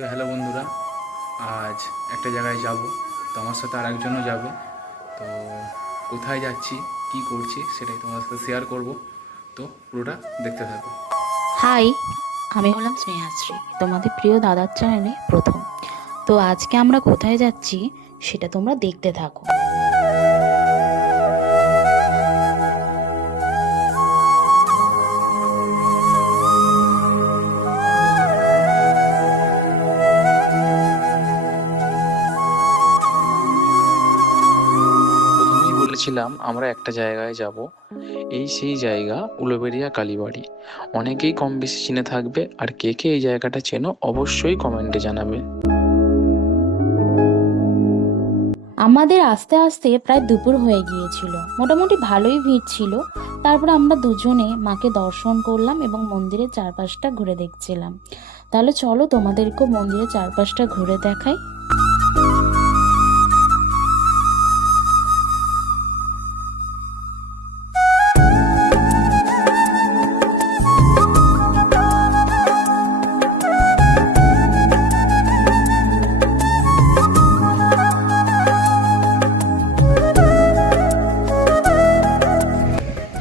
তো হ্যালো বন্ধুরা, আজ একটা জায়গায় যাব। তো আমার সাথে আর একজনও যাবে। তো কোথায় যাচ্ছি, কি করছি সেটাই তোমার সাথে শেয়ার করব। তো পুরোটা দেখতে থাকো। হাই, আমি হলাম স্নেহাশ্রী, তোমাদের প্রিয় দাদার চ্যানেলে প্রথম। তো আজকে আমরা কোথায় যাচ্ছি সেটা তোমরা দেখতে থাকো। প্রথমেই বলেছিলাম আমরা একটা জায়গায় যাব। এই সেই জায়গা উলুবেড়িয়া কালীবাড়ি। অনেকেই কম বেশি চিনে থাকবে, আর কে কে এই জায়গাটা চেনো অবশ্যই কমেন্টে জানাবে। আমাদের আস্তে আস্তে প্রায় দুপুর হয়ে গিয়েছিল, মোটামুটি ভালোই ভিড় ছিল। তারপর আমরা দুজনে মাকে দর্শন করলাম এবং মন্দিরের চারপাশটা ঘুরে দেখছিলাম। তাহলে চলো তোমাদেরকেও মন্দিরের চারপাশটা ঘুরে দেখাই।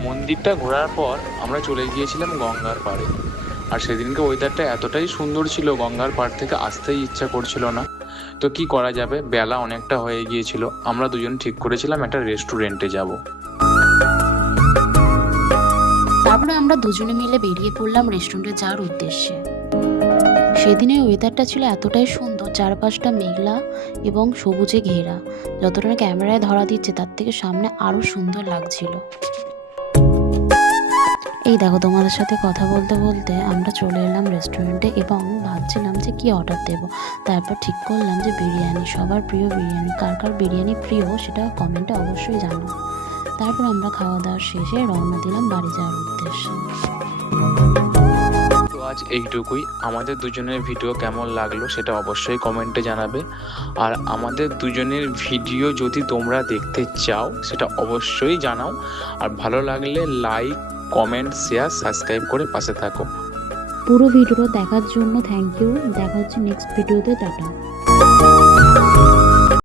মন্দিরটা ঘোরার পর আমরা চলে গিয়েছিলাম গঙ্গার পাড়ে। আর সেদিনকে ওয়েদারটা এতটাই সুন্দর ছিল, গঙ্গার পাড় থেকে আসতেই ইচ্ছা করছিল না। তো কি করা যাবে, বেলা অনেকটা হয়ে গিয়েছিল। আমরা দুজন ঠিক করেছিলাম একটা রেস্টুরেন্টে যাব। তারপরে আমরা দুজনে মিলে বেরিয়ে পড়লাম রেস্টুরেন্টে যাওয়ার উদ্দেশ্যে। সেদিনের ওয়েদারটা ছিল এতটাই সুন্দর, চারপাশটা মেঘলা এবং সবুজে ঘেরা। যতটা না ক্যামেরায় ধরা দিচ্ছে তার থেকে সামনে আরো সুন্দর লাগছিল। এই দেখো, তোমাদের সাথে কথা বলতে বলতে আমরা চলে এলাম রেস্টুরেন্টে এবং ভাবছিলাম যে কি অর্ডার দেবো। তারপর ঠিক করলাম যে বিরিয়ানি, সবার প্রিয় বিরিয়ানি। কার কার বিরিয়ানি প্রিয় সেটা কমেন্টে অবশ্যই জানো। তারপর আমরা খাওয়া দাওয়া শেষে রওনা দিলাম বাড়ি যাওয়ার উদ্দেশ্যে। তো আজ এইটুকুই। আমাদের দুজনের ভিডিও কেমন লাগলো সেটা অবশ্যই কমেন্টে জানাবে। আর আমাদের দুজনের ভিডিও যদি তোমরা দেখতে চাও সেটা অবশ্যই জানাও। আর ভালো লাগলে লাইক, কমেন্ট, শেয়ার, সাবস্ক্রাইব করে পাশে থাকো। পুরো ভিডিওটা দেখার জন্য থ্যাংক ইউ। দেখা হচ্ছে নেক্সট ভিডিওতে। টাটা।